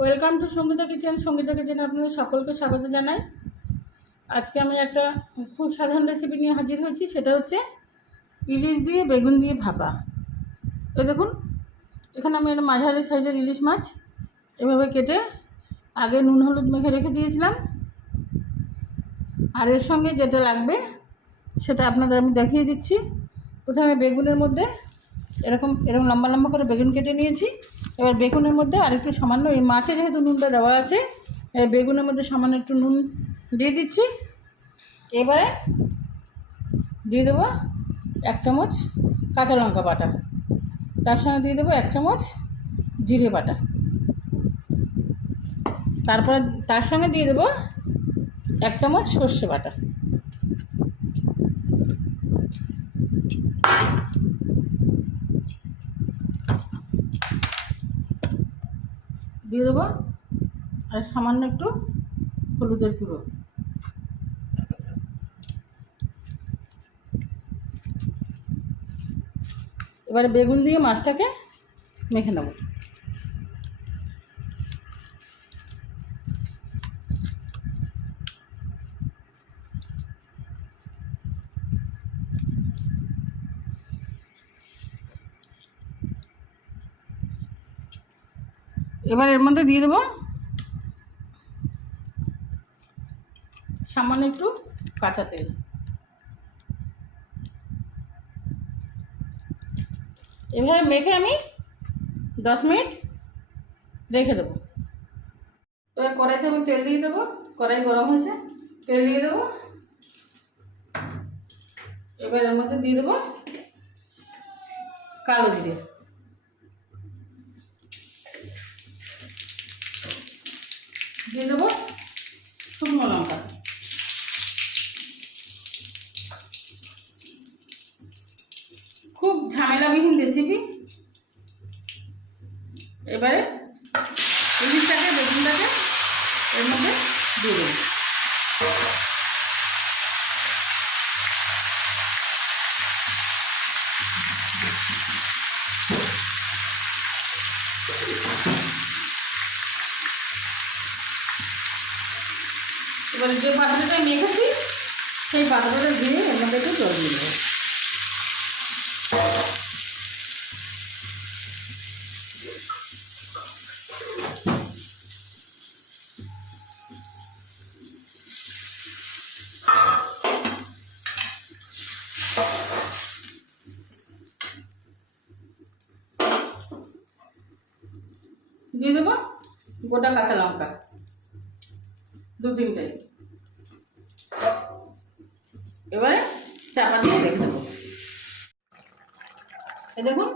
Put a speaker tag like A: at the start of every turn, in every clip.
A: Welcome to Sangeeta kitchen, Sangeeta কিচেনে আপনাদের সকলকে স্বাগত জানাই। আজকে আমি একটা খুব সাধারণ রেসিপি নিয়ে হাজির হয়েছি, সেটা হচ্ছে ইলিশ দিয়ে বেগুন দিয়ে ভাপা। তো দেখুন, এখানে আমি একটা মাঝারি সাইজের ইলিশ মাছ, এভাবে কেটে আগে নুন, হলুদ মেখে রেখে দিয়েছিলাম। আর এর সঙ্গে যেটা লাগবে, সেটা আপনাদের আমি দেখিয়ে দিচ্ছি। প্রথমে বেগুনের মধ্যে এরকম এরকম লম্বা লম্বা করে বেগুন কেটে নিয়েছি। এবার বেগুনের মধ্যে আরেকটু সামান্য এই মাছে যেহেতু নুনটা দেওয়া আছে বেগুনের মধ্যে সামান্য একটু নুন দিয়ে দিচ্ছি। এবারে দিয়ে দেবো এক চামচ কাঁচা লঙ্কা বাটা। তার সঙ্গে দিয়ে দেবো এক চামচ জিরে বাটা। তারপরে তার সঙ্গে দিয়ে দেবো এক চামচ সর্ষে বাটা। দিয়ে দেবো। আর সামান্য একটু হলুদের গুঁড়ো। এবারে বেগুন দিয়ে মাছটাকে মেখে নেব। এবার এর মধ্যে দিয়ে দেবো সামান্য একটু কাঁচা তেল। এভাবে মেখে আমি দশ মিনিট রেখে দেবো। এবার কড়াইতে আমি তেল দিয়ে দেবো, কড়াই গরম হয়েছে, তেল দিয়ে দেবো। এবার এর মধ্যে দিয়ে দেবো কালো জিরে দিয়ে দেবো শুকনো লঙ্কা খুব ঝামেলাবিহীন রেসিপি এবারে ইলিশটাকে, বেগুনটাকে এর মধ্যে দিয়ে দেবো। এবারে যে পাত্রটা মেখেছি সেই পাত্রটা দিয়ে এর মধ্যে একটু জল দিয়ে দেবো। দিয়ে দেবো গোটা কাঁচা লঙ্কা। দু তিনটে। এবারে চাপা দিয়ে রেখে দেবো এই দেখুন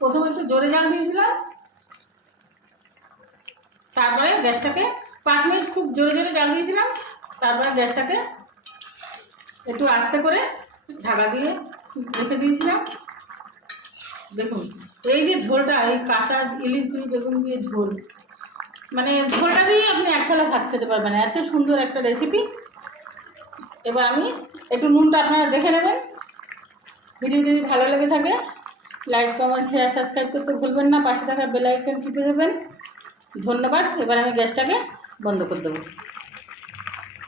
A: প্রথমে একটু জোরে জাল দিয়েছিলাম। তারপরে গ্যাসটাকে পাঁচ মিনিট খুব জোরে জোরে জাল দিয়েছিলাম। তারপরে গ্যাসটাকে একটু আস্তে করে ঢাকা দিয়ে রেখে দিয়েছিলাম। দেখুন এই যে ঝোলটা, এই কাঁচা ইলিশ দিয়ে বেগুন দিয়ে ঝোল মানে ঝোলটা দিয়ে আপনি এক থালা ভাত খেতে পারবেন এত সুন্দর একটা রেসিপি এবার আমি একটু নুনটা আপনারা দেখে নেবেন। ভিডিও যদি ভালো লেগে থাকে লাইক কমেন্ট শেয়ার সাবস্ক্রাইব করতে ভুলবেন না। পাশে থাকা বেল আইকন টিপে দেবেন। ধন্যবাদ। এবার আমি গ্যাসটাকে বন্ধ করে দেবো।